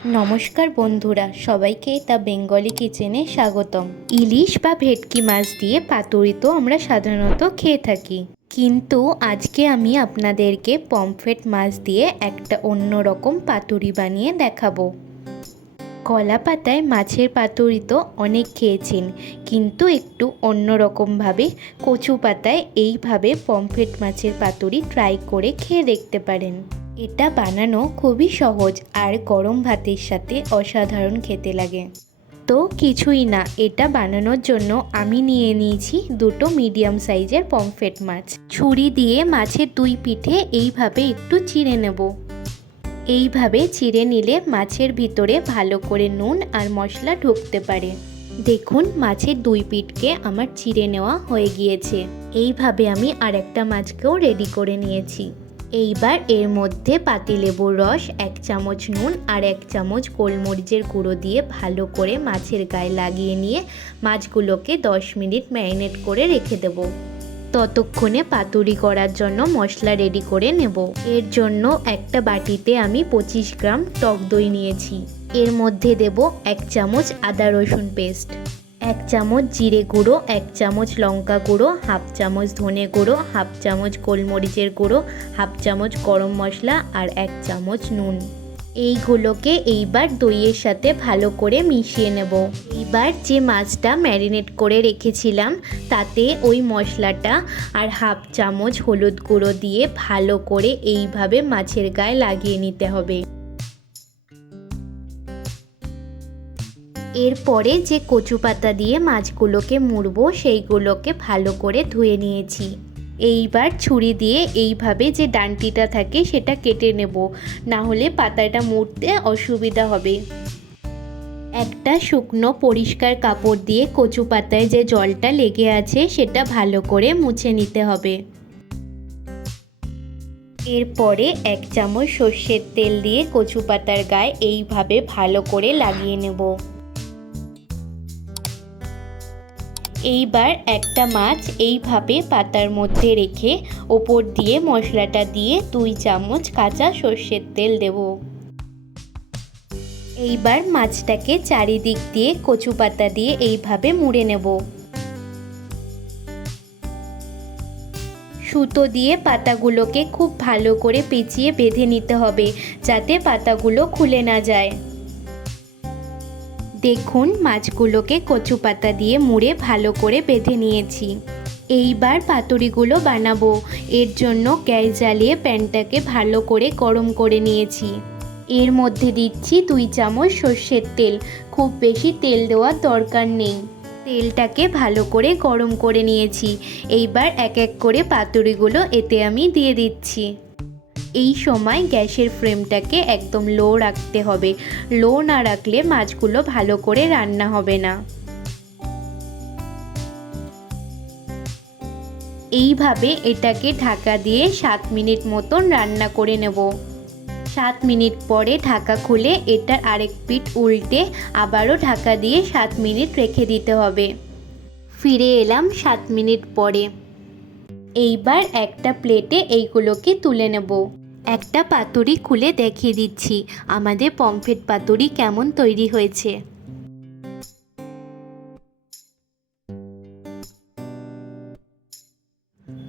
নমস্কার বন্ধুরা, সবাইকে দ্য বেঙ্গলি কিচেনে স্বাগতম। ইলিশ বা ভেটকি মাছ দিয়ে পাতুরি তো আমরা সাধারণত খেয়ে থাকি, কিন্তু আজকে আমি আপনাদেরকে পমফ্রেট মাছ দিয়ে একটা অন্যরকম পাতুরি বানিয়ে দেখাবো। কলা পাতায় মাছের পাতুরি তো অনেক খেয়েছেন, কিন্তু একটু অন্যরকমভাবে কচু পাতায় এইভাবে পমফ্রেট মাছের পাতুরি ট্রাই করে খেয়ে দেখতে পারেন। এটা বানানো খুবই সহজ আর গরম ভাতের সাথে অসাধারণ খেতে লাগে। তো কিছুই না, এটা বানানোর জন্য আমি নিয়ে নিয়েছি দুটো মিডিয়াম সাইজের পমফ্রেট মাছ। ছুরি দিয়ে মাছের দুই পিঠে এইভাবে একটু চিড়ে নেব। এইভাবে চিড়ে নিলে মাছের ভিতরে ভালো করে নুন আর মশলা ঢুকতে পারে। দেখুন, মাছের দুই পিঠকে আমার চিড়ে নেওয়া হয়ে গিয়েছে। এইভাবে আমি আরেকটা মাছকেও রেডি করে নিয়েছি। এইবার এর মধ্যে পাতিলেবুর রস, 1 চামচ নুন আর 1 চামচ গোলমরিচের গুঁড়ো দিয়ে ভালো করে মাছের গায়ে লাগিয়ে নিয়ে মাছগুলোকে 10 মিনিট ম্যারিনেট করে রেখে দেব। ততক্ষণে পাতুরি করার জন্য মশলা রেডি করে নেব। এর জন্য একটা বাটিতে আমি 25 গ্রাম টক দই নিয়েছি। এর মধ্যে দেব 1 চামচ আদা রসুন পেস্ট, 1 চামচ জিরে গুঁড়ো, 1 চামচ লঙ্কা গুঁড়ো, 1/2 চামচ ধনে গুঁড়ো, 1/2 চামচ গোলমরিচের গুঁড়ো, 1/2 চামচ গরম মশলা আর 1 চামচ নুন। এইগুলোকে এইবার দইয়ের সাথে ভালো করে মিশিয়ে নেব। এইবার যে মাছটা ম্যারিনেট করে রেখেছিলাম তাতে ওই মশলাটা আর 1/2 চামচ হলুদ গুঁড়ো দিয়ে ভালো করে এইভাবে মাছের গায়ে লাগিয়ে নিতে হবে। এরপরে যে কচু পাতা দিয়ে মাছগুলোকে মুড়বো সেইগুলোকে ভালো করে ধুয়ে নিয়েছি। এইবার ছুরি দিয়ে এইভাবে যে ডান্টিটা থাকে সেটা কেটে নেব, না হলে পাতাটা মুড়তে অসুবিধা হবে। একটা শুকনো পরিষ্কার কাপড় দিয়ে কচু পাতায় যে জলটা লেগে আছে সেটা ভালো করে মুছে নিতে হবে। এরপরে 1 চামচ সর্ষের তেল দিয়ে কচু পাতার গায়ে এইভাবে ভালো করে লাগিয়ে নেব। এইবার একটা মাছ এইভাবে পাতার মধ্যে রেখে ওপর দিয়ে মশলাটা দিয়ে 2 চামচ কাঁচা সর্ষের তেল দেব। এইবার মাছটাকে চারিদিক দিয়ে কচু পাতা দিয়ে এইভাবে মুড়ে নেব। সুতো দিয়ে পাতাগুলোকে খুব ভালো করে পেঁচিয়ে বেঁধে নিতে হবে, যাতে পাতাগুলো খুলে না যায়। দেখুন, মাছগুলোকে কচু পাতা দিয়ে মুড়ে ভালো করে বেঁধে নিয়েছি। এইবার পাতুরিগুলো বানাবো। এর জন্য গ্যাস জ্বালিয়ে প্যানটাকে ভালো করে গরম করে নিয়েছি। এর মধ্যে দিচ্ছি 2 চামচ সর্ষের তেল। খুব বেশি তেল দেওয়ার দরকার নেই। তেলটাকে ভালো করে গরম করে নিয়েছি। এইবার এক এক করে পাতুরিগুলো এতে আমি দিয়ে দিচ্ছি। এই সময় গ্যাসের ফ্লেমটাকে একদম লো রাখতে হবে। লো না রাখলে মাছগুলো ভালো করে রান্না হবে না। এইভাবে এটাকে ঢাকা দিয়ে 7 মিনিট মতন রান্না করে নেব। 7 মিনিট পরে ঢাকা খুলে এটার আরেক পিঠ উল্টে আবারও ঢাকা দিয়ে 7 মিনিট রেখে দিতে হবে। ফিরে এলাম 7 মিনিট পরে। এইবার একটা প্লেটে এইগুলোকে তুলে নেব। একটা পাতুরি খুলে দেখিয়ে দিচ্ছি আমাদের পমফ্রেট পাতুরি কেমন তৈরি হয়েছে।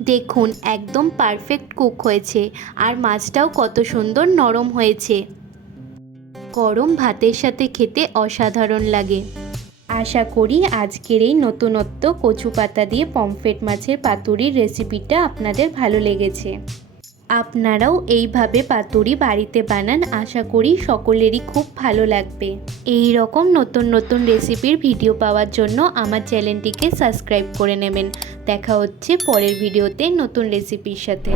দেখুন, একদম পারফেক্ট কুক হয়েছে আর মাছটাও কত সুন্দর নরম হয়েছে। গরম ভাতের সাথে খেতে অসাধারণ লাগে। আশা করি আজকের এই নতুনত্ব কচু পাতা দিয়ে পমফ্রেট মাছের পাতুরির রেসিপিটা আপনাদের ভালো লেগেছে। আপনারাও এইভাবে পাতুরি বাড়িতে বানান, আশা করি সকলেরই খুব ভালো লাগবে। এই রকম নতুন নতুন রেসিপির ভিডিও পাওয়ার জন্য আমার চ্যানেলটিকে সাবস্ক্রাইব করে নেবেন। দেখা হচ্ছে পরের ভিডিওতে নতুন রেসিপির সাথে।